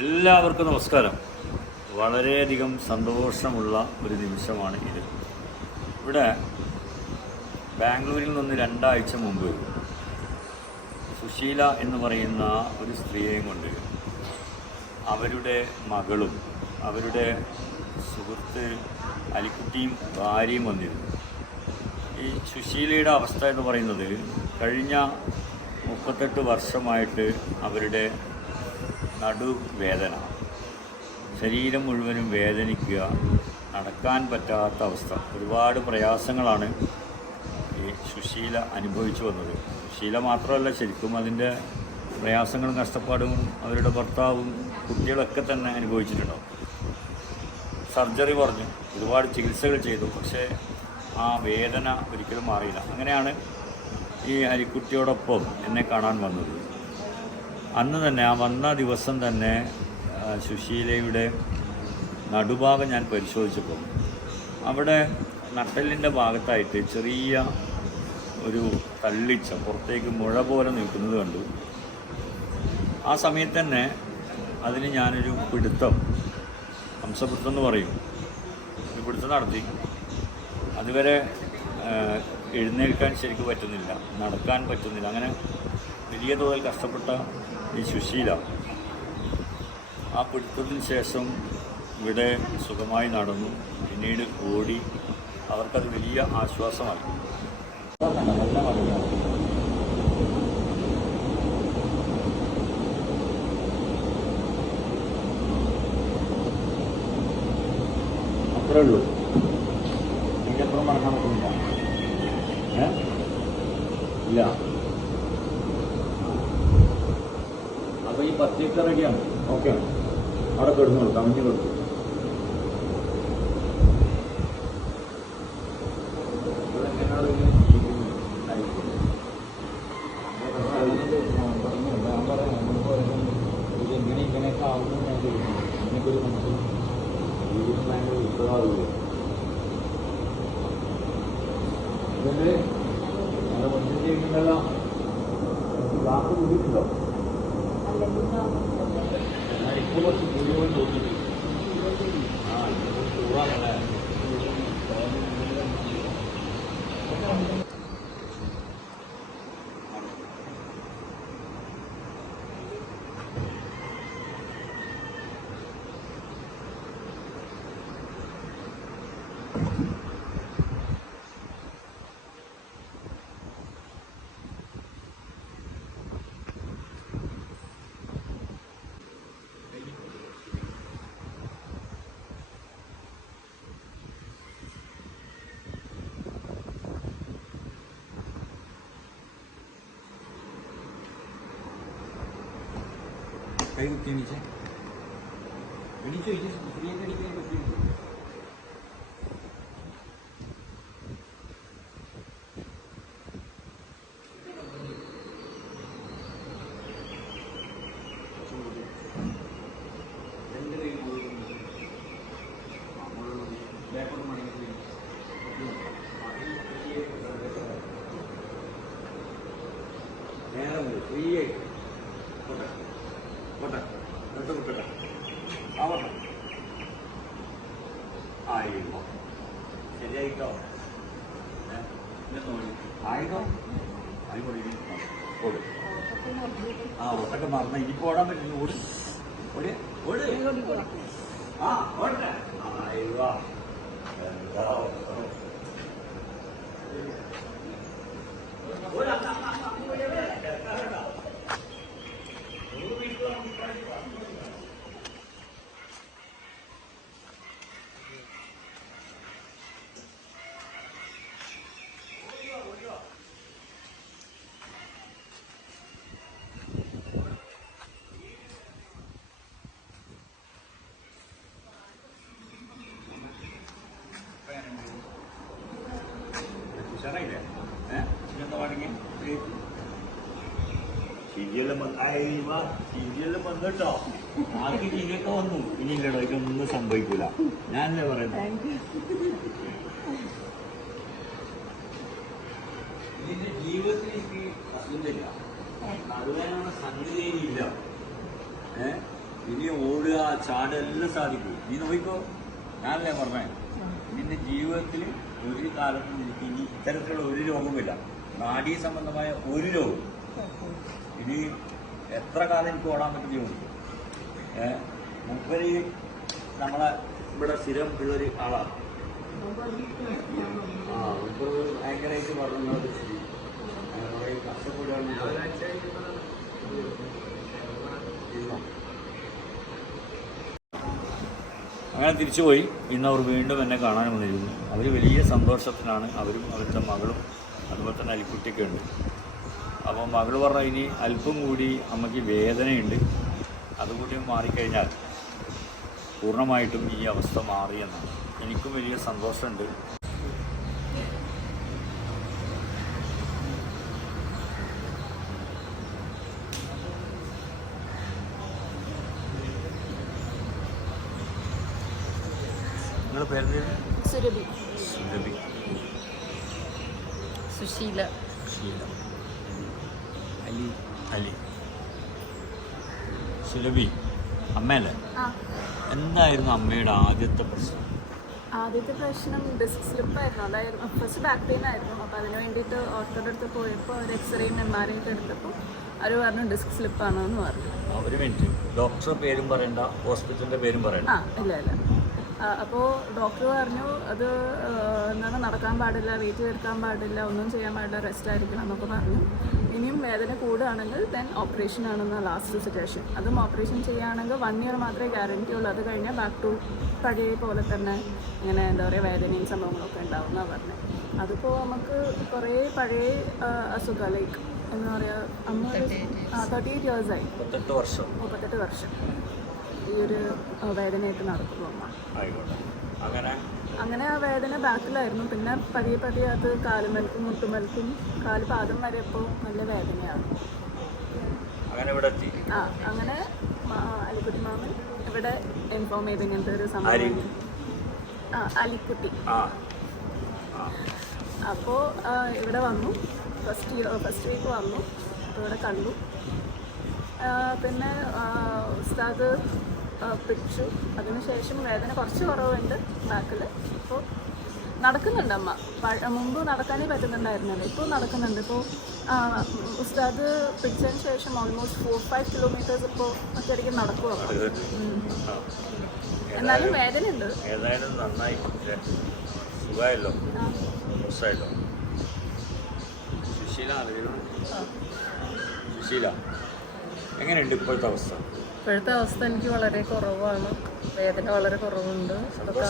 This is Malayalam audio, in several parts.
എല്ലാവർക്കും നമസ്കാരം. വളരെയധികം സന്തോഷമുള്ള ഒരു നിമിഷമാണ് ഇത്. ഇവിടെ ബാംഗ്ലൂരിൽ നിന്ന് രണ്ടാഴ്ച മുമ്പ് സുശീല എന്ന് പറയുന്ന ഒരു സ്ത്രീയെയും കൊണ്ട് അവരുടെ മകളും അവരുടെ സുഹൃത്ത് അലിക്കുട്ടിയും ഭാര്യയും വന്നിരുന്നു. ഈ സുശീലയുടെ അവസ്ഥ എന്ന് പറയുന്നത് കഴിഞ്ഞ മുപ്പത്തെട്ട് വർഷമായിട്ട് അവരുടെ നടുവേദന. ശരീരം മുഴുവനും വേദനിക്കുക നടക്കാൻ പറ്റാത്ത അവസ്ഥ. ഒരുപാട് പ്രയാസങ്ങളാണ് ഈ സുശീല അനുഭവിച്ചു വന്നത്. സുശീല മാത്രമല്ല ശരിക്കും അതിന്റെ പ്രയാസങ്ങളും കഷ്ടപ്പാടും അവരുടെ ഭർത്താവും കുട്ടികളൊക്കെ തന്നെ അനുഭവിച്ചിട്ടുണ്ടാവും. സർജറി പറഞ്ഞു ഒരുപാട് ചികിത്സകൾ ചെയ്തു. പക്ഷേ ആ വേദന ഒരിക്കലും മാറിയില്ല. അങ്ങനെയാണ് ഈ അരിക്കുട്ടിയോടൊപ്പം എന്നെ കാണാൻ വന്നത്. അന്ന് തന്നെ ആ വന്ന ദിവസം തന്നെ സുശീലയുടെ നടുഭാഗം ഞാൻ പരിശോധിച്ചപ്പോൾ അവിടെ നട്ടലിന്റെ ഭാഗത്തായിട്ട് ചെറിയ ഒരു തള്ളിച്ച പുറത്തേക്ക് മുഴ പോലെ നിൽക്കുന്നത് കണ്ടു. ആ സമയത്ത് തന്നെ അതിന് ഞാനൊരു പിടുത്തം ഹംസപിടുത്തം എന്ന് പറയും. ഒരു പിടുത്തം നടത്തി. അതുവരെ എഴുന്നേൽക്കാൻ ശരിക്കും പറ്റുന്നില്ല നടക്കാൻ പറ്റുന്നില്ല. അങ്ങനെ വലിയ തോതിൽ കഷ്ടപ്പെട്ട ഈ സുശീല ആ പിടുത്തത്തിന് ശേഷം ഇവിടെ സുഖമായി നടന്നു. പിന്നീട് ഓടി അവർക്കത് വലിയ ആശ്വാസമായി. അത്രേ ഉള്ളൂ. എനിക്കപ്പുറം മറക്കാൻ പറ്റുന്നില്ല. ഏ? ഇല്ല. അപ്പോൾ ഈ പത്തിയൊക്കെ റെഡിയാണ് ഓക്കെ. അവിടെ കിടന്നോളൂ കമഞ്ഞ് കൊടുത്തു ഇതിന്റെ നമ്മുടെ ഇപ്പോൾ കുറച്ച് ക്ലാസ് തോന്നിട്ട് ആ ഇപ്പോൾ कई रुपये नीचे नीचे ആയിക്കോ ആയിക്കോട്ടെ ഇനി ഓട്. ആ ഒട്ടൊക്കെ മറന്ന ഇനിയിപ്പോ ഓടാൻ പറ്റില്ല. ഓട്. ഓട്. ഓട്. ആ ഓടട്ടെ. ആയിവാ എന്താ? ഓട്, അമ്മ, അമ്മ, അമ്മ, അമ്മ, ഇവിടെ, ഇവിടെ, ഇവിടെ, ഇവിടെ. ഉഷാറായില്ലേ ഏഹ് ഇതെന്താ പാടിങ്ങി വന്ന് അയ്യവാ ചിരിയെല്ലാം വന്നു കേട്ടോ വന്നു. ഇനി ഇല്ലടോ ഇതൊന്നും സംഭവിക്കൂല. ഞാനല്ലേ പറയുന്നത് ഇതിന്റെ ജീവിതത്തിൽ എനിക്ക് അസുഖമില്ല. നടുവേദന സംഗതിയില്ല. ഏ? ഇനി ഓടുക ചാടുക എല്ലാം സാധിക്കും. നീ നോക്കിക്കോ. ഞാനല്ലേ പറഞ്ഞേ? നിന്റെ ജീവിതത്തിൽ ഒരു കാലത്തും നിനക്ക് ഇനി ഇത്തരത്തിലുള്ള ഒരു രോഗമില്ല നാഡീ സംബന്ധമായ ഒരു രോഗം ഇനി എത്ര കാലം എനിക്ക് ഓടാൻ പറ്റും ഏഹ് മുപ്പര് നമ്മളെ ഇവിടെ സ്ഥിരം ഉള്ളൊരു ആളാണ് ആ മുപ്പത് ഭയങ്കരമായിട്ട് ഇരുന്നോ അങ്ങനെ തിരിച്ചുപോയി ഇന്ന് അവർ വീണ്ടും എന്നെ കാണാൻ വന്നിരുന്നു. അവർ വലിയ സന്തോഷത്തിലാണ്. അവരും അവരുടെ മകളും അതുപോലെ തന്നെ അലിക്കുട്ടിയൊക്കെ ഉണ്ട്. അപ്പോൾ മകൾ പറഞ്ഞ ഇനി അല്പം കൂടി അമ്മയ്ക്ക് വേദനയുണ്ട്. അതുകൂടി മാറിക്കഴിഞ്ഞാൽ പൂർണമായിട്ടും ഈ അവസ്ഥ മാറിയെന്നാണ് എനിക്കും വലിയ സന്തോഷമുണ്ട്. നിങ്ങളുടെ പേര് സുരഭി. സുരഭി. സുശീല. ഷീല അലി അലി സുലഭി അമ്മയല്ലേ? എന്തായിരുന്നു അമ്മയുടെ ആദ്യത്തെ പ്രശ്നം? ആദ്യത്തെ പ്രശ്നം ഡിസ്ക് സ്ലിപ്പായിരുന്നു അതായിരുന്നു. ഫസ്റ്റ് ബാക്ക് പെയിൻ ആയിരുന്നു. അപ്പോൾ അതിന് വേണ്ടിയിട്ട് ഓർത്തോയുടെ അടുത്ത് പോയപ്പോൾ ഒരു എക്സ്റേയും എം ആർ ഒക്കെ എടുത്തപ്പോൾ അവർ പറഞ്ഞു ഡിസ്ക് സ്ലിപ്പാണോ എന്ന് പറഞ്ഞു. ഒരു മിനിറ്റ് ഡോക്ടറുടെ പേരും പറയണ്ട ഹോസ്പിറ്റലിന്റെ പേരും പറയണ്ട. ആ ഇല്ല ഇല്ല. അപ്പോൾ ഡോക്ടർ പറഞ്ഞു അത് എന്താണ് നടക്കാൻ പാടില്ല വെയിറ്റ് എടുക്കാൻ പാടില്ല ഒന്നും ചെയ്യാൻ പാടില്ല റെസ്റ്റ് ആയിരിക്കണം എന്നൊക്കെ പറഞ്ഞു. ഇനിയും വേദന കൂടുകയാണെങ്കിൽ ദെൻ ഓപ്പറേഷൻ ആണെന്ന ലാസ്റ്റ് സിറ്റുവേഷൻ അതും ഓപ്പറേഷൻ ചെയ്യുകയാണെങ്കിൽ വൺ ഇയർ മാത്രമേ ഗ്യാരണ്ടി ഉള്ളൂ. അത് കഴിഞ്ഞാൽ ബാക്ക് ടു പഴയ പോലെ തന്നെ ഇങ്ങനെ എന്താ പറയുക വേദനയും സംഭവങ്ങളൊക്കെ ഉണ്ടാവും എന്നാണ് പറഞ്ഞത് അതിപ്പോൾ നമുക്ക് കുറേ പഴയ അസുഖം ലൈക്ക് എന്ന് പറയുക അമ്മ തേർട്ടി എയ്റ്റ് ഇയേഴ്സായി മുപ്പത്തെട്ട് വർഷം. മുപ്പത്തെട്ട് വർഷം. ഈ ഒരു വേദനയായിട്ട് നടക്കുന്നു അമ്മ ആയിക്കോട്ടെ. അങ്ങനെ അങ്ങനെ ആ വേദന ബാക്കിലായിരുന്നു. പിന്നെ പതിയെ പതിയെ അത് കാലുമൽക്കും മുട്ടുമൽക്കും കാൽ പാദം വരെ ഇപ്പോൾ നല്ല വേദനയാണ്. അങ്ങനെ ഇവിടെ ആ അങ്ങനെ അലിക്കുട്ടി മാമൻ ഇവിടെ ഇൻഫോം ചെയ്ത് ഇങ്ങനത്തെ ഒരു? സംഭവം ആ അലിക്കുട്ടി. അപ്പോൾ ഇവിടെ വന്നു. ഫസ്റ്റ് ഫസ്റ്റ് വീക്ക് വന്നു. അപ്പോൾ ഇവിടെ കണ്ടു. പിന്നെ ഉസ്താദ് പിടിച്ചു. അതിനുശേഷം വേദന കുറച്ച് കുറവുണ്ട് ബാക്കിൽ ഇപ്പോൾ നടക്കുന്നുണ്ട് അമ്മ. മുമ്പ് നടക്കാനേ പറ്റുന്നുണ്ടായിരുന്നില്ല. ഇപ്പോൾ നടക്കുന്നുണ്ട്. ഇപ്പോൾ ഉസ്താദ് പിടിച്ചതിന് ശേഷം ഓൾമോസ്റ്റ് ഫോർ ഫൈവ് കിലോമീറ്റേഴ്സ് ഇപ്പോൾ ഒറ്റയടിക്ക് നടക്കുക അമ്മ വേദന ഉണ്ട്. എന്നാലും ഏതായാലും നന്നായി? സുഖമായല്ലോ. സുശീല എങ്ങനെയുണ്ട് ഇപ്പോഴത്തെ അവസ്ഥ? ഇപ്പോഴത്തെ അവസ്ഥ എനിക്ക് വളരെ കുറവാണ്. വേദന വളരെ കുറവുണ്ട്. അതൊക്കെ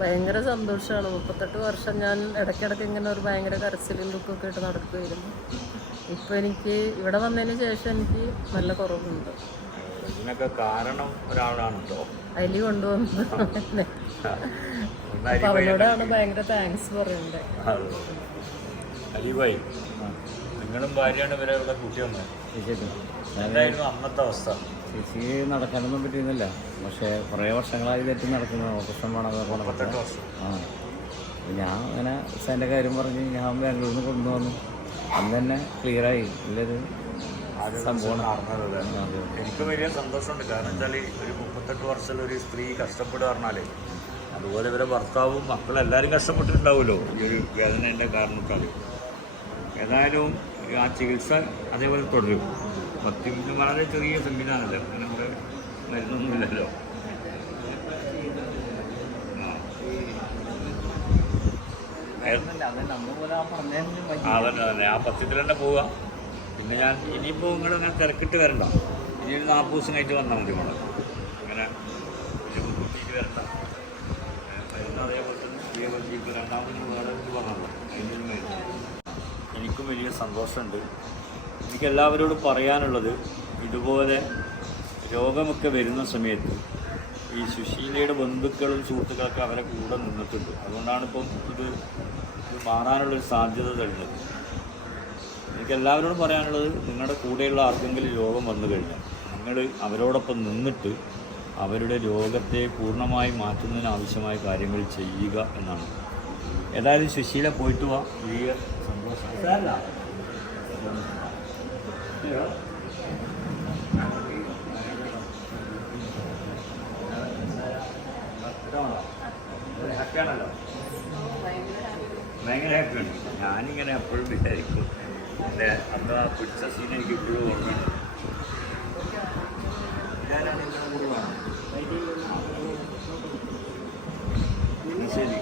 ഭയങ്കര സന്തോഷമാണ്. മുപ്പത്തെട്ട് വർഷം ഞാൻ ഇടയ്ക്കിടയ്ക്ക് ഇങ്ങനെ ഒരു ഭയങ്കര കരച്ചിലും ദുഃഖമൊക്കെ ആയിട്ട് നടക്കുമായിരുന്നു ഇപ്പൊ എനിക്ക് ഇവിടെ വന്നതിന് ശേഷം എനിക്ക് നല്ല കുറവുണ്ട്. ഇതിനൊക്കെ കാരണം ഒരാളാണ് കേട്ടോ അലി കൊണ്ടുവന്നത് ഒന്ന് അപ്പം അലിബായി അവനോടാണ് ഭയങ്കര താങ്ക്സ് പറയണ്ടേ അലിബായി നിങ്ങളും ഭാര്യയാണ് ഇവരെ ഇവിടെ കൂട്ടി വന്നത്. എന്തായിരുന്നു അന്നത്തെ അവസ്ഥ? ചേച്ചി നടക്കാനൊന്നും പറ്റിയിരുന്നില്ല. പക്ഷേ കുറേ വർഷങ്ങളായി തെറ്റി നടക്കുന്നു. ഓപ്പറേഷൻ വേണം വർഷം. ആ. ഞാൻ അങ്ങനെ എന്റെ കാര്യം പറഞ്ഞ് ഞാൻ ബാംഗ്ലൂരിൽ നിന്ന് കൊണ്ടുവന്നു. അന്ന് തന്നെ ക്ലിയറായി ഇല്ലത് സംഭവമാണ്. എനിക്ക് വലിയ സന്തോഷമുണ്ട്. കാരണം വെച്ചാൽ ഒരു മുപ്പത്തെട്ട് വർഷത്തിൽ ഒരു സ്ത്രീ കഷ്ടപ്പെടുക പറഞ്ഞാലേ അതുപോലെ ഇവരെ ഭർത്താവും മക്കളും എല്ലാവരും കഷ്ടപ്പെട്ടിട്ടുണ്ടാവുമല്ലോ. ഈ ഒരു വേദനേന്റെ കാരണത്താൽ ഏതായാലും ആ ചികിത്സ അതേപോലെ തുടരും. പത്ത് മിനിറ്റ് വളരെ ചെറിയ സംവിധാനമല്ലേ അങ്ങനെ നമ്മുടെ മരുന്നൊന്നുമില്ലല്ലോ. അതന്നെ അതന്നെ. ആ പത്തിൽ തന്നെ പോവുക പിന്നെ ഞാൻ ഇനിയിപ്പോൾ നിങ്ങൾ അങ്ങനെ തിരക്കിട്ട് വരണ്ട. ഇനി ഒരു നാൽപ്പത് ദിവസം കഴിഞ്ഞിട്ട് വന്നാൽ മതി മോളെ. അങ്ങനെ വലിയ ബുദ്ധിമുട്ടിയിട്ട് വരണ്ട. മരുന്ന് അതേപോലെ തന്നെ അതേപോലെ ഇപ്പോൾ രണ്ടാമതിന് വേറെ പറഞ്ഞല്ലോ അതിന്റെ മരുന്ന്. എനിക്കും വലിയ സന്തോഷമുണ്ട്. എനിക്ക് എല്ലാവരോടും പറയാനുള്ളത് ഇതുപോലെ രോഗമൊക്കെ വരുന്ന സമയത്ത് ഈ സുശീലയുടെ ബന്ധുക്കളും സുഹൃത്തുക്കളൊക്കെ അവരെ കൂടെ നിന്നിട്ടുണ്ട്. അതുകൊണ്ടാണ് ഇപ്പം ഇത് ഇത് മാറാനുള്ളൊരു സാധ്യത തരുന്നത്. എനിക്ക് എല്ലാവരോടും പറയാനുള്ളത് നിങ്ങളുടെ കൂടെയുള്ള ആർക്കെങ്കിലും രോഗം വന്നു കഴിഞ്ഞാൽ നിങ്ങൾ അവരോടൊപ്പം നിന്നിട്ട് അവരുടെ രോഗത്തെ പൂർണമായി മാറ്റുന്നതിനാവശ്യമായ കാര്യങ്ങൾ ചെയ്യുക എന്നാണ്. ഏതായാലും സുശീല പോയിട്ട് വാ. ഹാപ്പിയാണല്ലോ. ഭയങ്കര ഹാപ്പിയാണ് ഞാനിങ്ങനെ എപ്പോഴും വിചാരിക്കും. എന്റെ അന്ന് ആ പിടിച്ച സീൻ എനിക്ക് ഇപ്പോഴും ഓർമ്മയുണ്ട്. ശരി